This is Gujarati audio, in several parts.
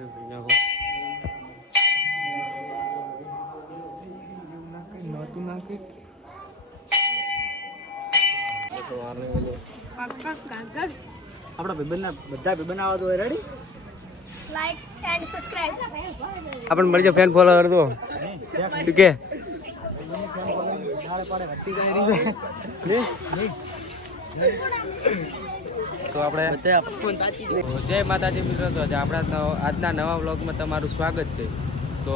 દર્શન કરી નાખો. આપણા ભાઈબંધના બધા ભાઈબંધ આવા તો રેડી લાઈક એન્ડ સબસ્ક્રાઇબ. આપણ મળી જાવ ફેન ફોલોવર તો શું કે તો આપણે જય માતાજી મિત્રો. તો આપણા આજના નવા વ્લોગમાં તમારું સ્વાગત છે. તો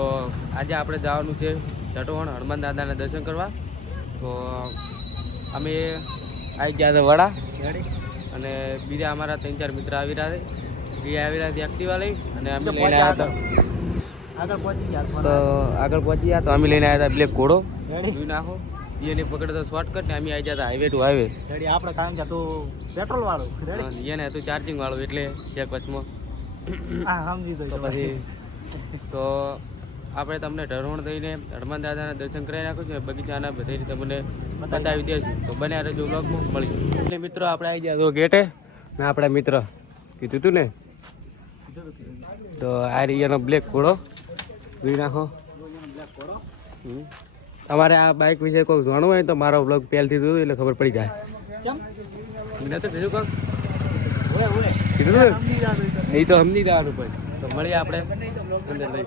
આજે આપણે જવાનું છે જટોણ હનુમાન દાદાના દર્શન કરવા. તો અમે આવી ગયા હતા વડા અને બીજા અમારા 3-4 મિત્ર આવી રહ્યા છે. એ આવી રહ્યા હતી એક્ટિવા લઈ અને અમે લઈને આવ્યા હતા. તો આગળ પહોંચી ગયા તો અમે લઈને આવ્યા હતા બ્લેક ઘોડો. જોઈ નાખો એને પકડે તો શોર્ટકટ ને અમે આવી જતા હાઈવે ટુ હાઈવે. રેડી આપણે કારણ કે તું પેટ્રોલ વાળો રેડી એને હતું ચાર્જિંગ વાળું એટલે ચેક બસમાં. હા સમજી તો પછી તો આપણે તમને ઢરોણ દઈને હનુમાન દાદાના દર્શન કરાવી નાખું છું. બગીચાના બધી રીતે તમને બતાવી દઈશું. તો બને આ રજો બ્લોગમાં મળી. એટલે મિત્રો આપણે આવી ગયા તો ગેટે ને આપણા મિત્ર કીધું હતું ને તો આ રીયાનો બ્લેક ઘોડો જોઈ નાખો. તમારે આ બાઇક વિશે કોઈ જાણવું હોય તો મારો બ્લોગ પહેલથી જોયું એટલે ખબર પડી જાય. મને તો કીધું કોક કીધું ને એ તો સમજી જવાનું પણ. તો મળીએ આપણે અંદર લઈ.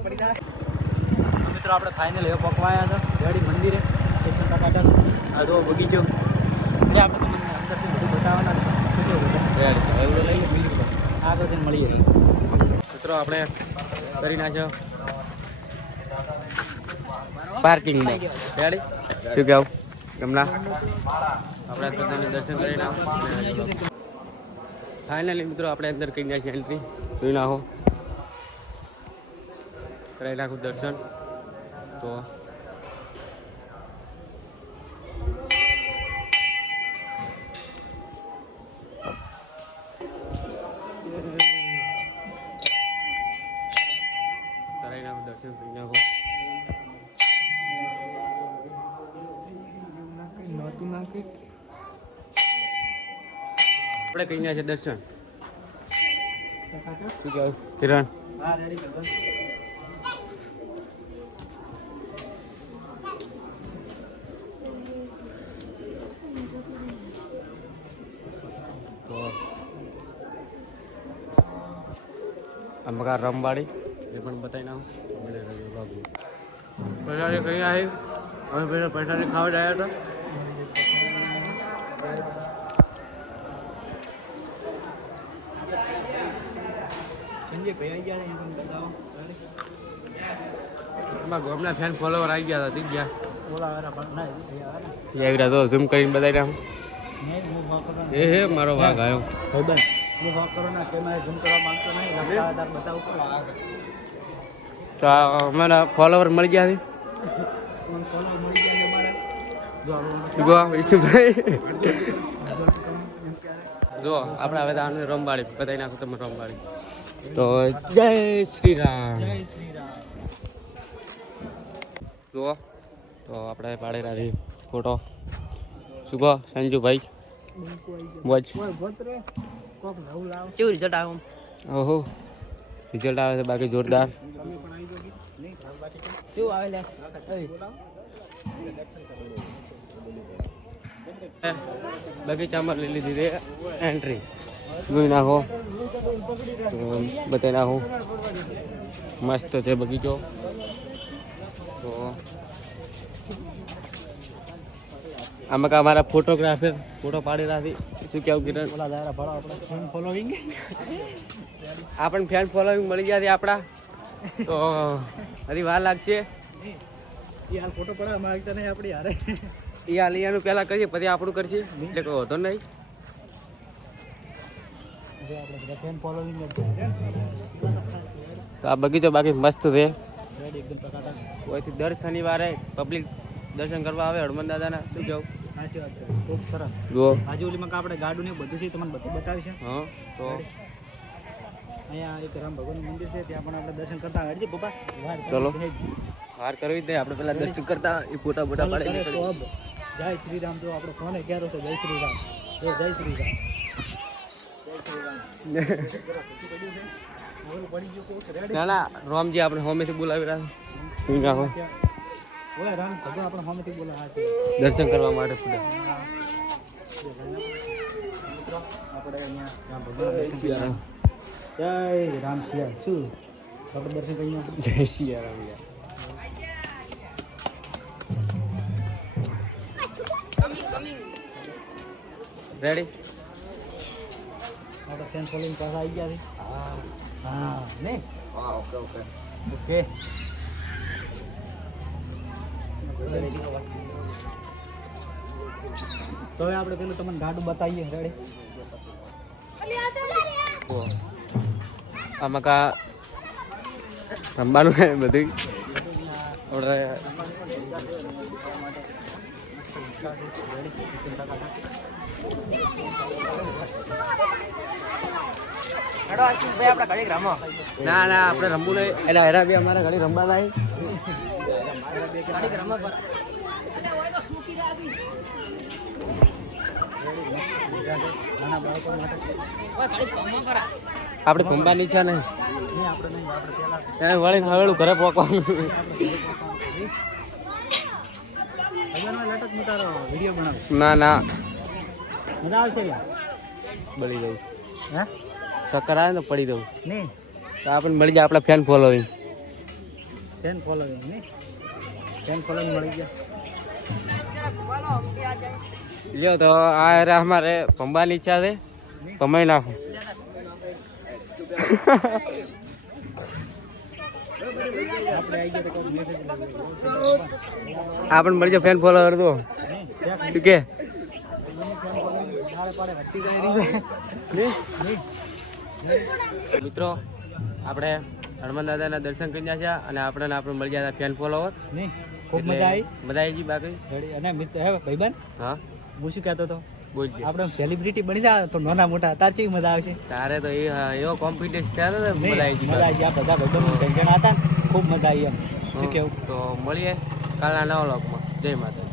મિત્રો આપણે ફાઇનલ હવે પકવાયા હતા રેડી મંદિરે ટકાટક. આ જો બગીચો જે આપણે તમને અંદરથી બધું બતાવવાના આગળ જઈને મળીએ. મિત્રો આપણે કરી નાખ્યો પાર્કિંગમાં રેડી. શું કહેવું ગમના આપણે બધાને દર્શન કરી નાખો. ફાઇનલી મિત્રો આપણે અંદર કરી નાખીએ એન્ટ્રી. જોઈ નાખો કરાવી નાખું દર્શન. તો કરાવી નાખું દર્શન કરી નાખો. આપણે કરી નાખીએ દર્શન. શું કહેવું કિરણ? હા રેડી કરજો. તો આ મકા રમવાડી એ પણ બતાવી નાખું. પૈસાની કઈ આવી અમે પહેલાં પૈસાની ખાવા જ આવ્યા હતા. એમાં ગામના ફેન ફોલોવર આવી ગયા હતા. ગયા આવ્યા તો ઝૂમ કરીને બતાવી નાખું. એ હે મારો વાઘ આવ્યો. તો અમારા ફોલોવર મળી ગયા વિષ્ણુભાઈ. જો આપણે હવે આને રમવાડી બતાવી નાખું તમે રમવાડી. તો જય શ્રી રામ. જુઓ તો આપણે પાડેલા ફોટો. શું કહો સંજુભાઈ? મોજ કેવું રિઝલ્ટ આવ્યું? ઓહો રિઝલ્ટ આવે છે બાકી જોરદાર. કેવું આવે બગીચામાં લઈ લીધી એન્ટ્રી. જોઈ નાખો બતાવી નાખું. મસ્ત છે બગીચો. તો આમાં કા અમારા ફોટોગ્રાફર ફોટો પાડી રાખી. શું કેવું કિરણ? આપણને ફેન ફોલોઈંગ મળી ગયા છે આપણા. તો હજી વાર લાગશે. ફોટો પડા માંગતા નહીં આપણી હારે. એ આલિયાનું પહેલાં કરીએ પછી આપણું કરશે એટલે કોઈ હોતો નહીં. તો આ બગીચો બાકી મસ્ત છે. કોઈથી દર શનિવારે પબ્લિક દર્શન કરવા આવે હનુમાન દાદાના. શું કેવું? સાચી વાત છે. ખૂબ સરસ. જુઓ આજુબાજુમાં આપણે ગાડું ને બધું છે તમને બધું બતાવીશ. હા તો અહીંયા એક રામ ભગવાનનું મંદિર છે ત્યાં પણ આપણે દર્શન કરતા હરજી પપ્પા. ચલો વાર કરવી દે આપણે પેલા દર્શન કરતા એ ફોટા બોટા પાડી. જય શ્રી રામ. તો આપણો ફોન ક્યારે છે? જય શ્રી રામ. જય શ્રી રામ. જય શ્રી રામ. પડી ગયું કોક રેડી ના ના રામજી આપણે હોમેથી બોલાવી રહ્યા છે. નાખો ઓય રામ ભગવાન આપણે સામેથી બોલાવા છે દર્શન કરવા માટે ફૂટે. મિત્રો આપણે અહીંયા રામ ભગવાન દર્શન સિયારામ. જય રામ સિયા શું આપણે દર્શન કરીને જય સિયારામ યાર. રેડી? આપણે ફેન ફોલોઈંગ પાછા આવી ગયા છે હા ને ઓકે તો હવે આપણે પેલું તમને ગાડું બતાવીએ રેડી ઓ. આમાં કા રમવાનું છે બધું. આપણે ના ના આપણે રમવું નહીં એટલે હેરા બી અમારા ઘડી રમવા લાય. નાના બાળકો માટે આપણે પંબાની ઈચ્છા નહીં. નહીં આપણે નહીં આપણે પેલા ત્યાં વળીને હવેલું ઘરે પહોંચવાનું. ભગવાનના લટક હું તારો વિડીયો બનાવું ના ના મજા આવશે યાર બળી દઉં. હે ચક્કર આવે ને તો પડી દઉં. નહીં તો આપણને મળી જાય આપણા ફેન ફોલોઈંગ. ફેન ફોલોઈંગ નહીં ફેન ફોલોઈંગ મળી ગયા લ્યો તો આ હેરા અમારે પંબાની ઈચ્છા છે. પમાઈ નાખો. આપણે આવી ગયા તો કોઈ મેસેજ આપણને મળી જાય ફેન ફોલોવર તો શું કે મિત્રો આપણે હનુમાન દાદાના દર્શન કરી છે અને આપણે મળી જાય ફેન ફોલોવર. નહીં ખૂબ મજા આવી મજા આવી ગઈ બાકી. રેડી અને મિત્ર હે ભાઈબંધ હા હું શું કહેતો હતો બોલજો. આપણે સેલિબ્રિટી બની જાય તો નાના મોટા તાર કેવી મજા આવશે તારે તો એવો કોમ્પિટિશન થયો ને મજા આવી ગઈ. મજા આવી ગયા બધા ભાઈબંધો જણ હતા ને ખૂબ મજા આવી એમ શું કેવું તો મળીએ કાલના નવા વ્લોગમાં. જય માતા.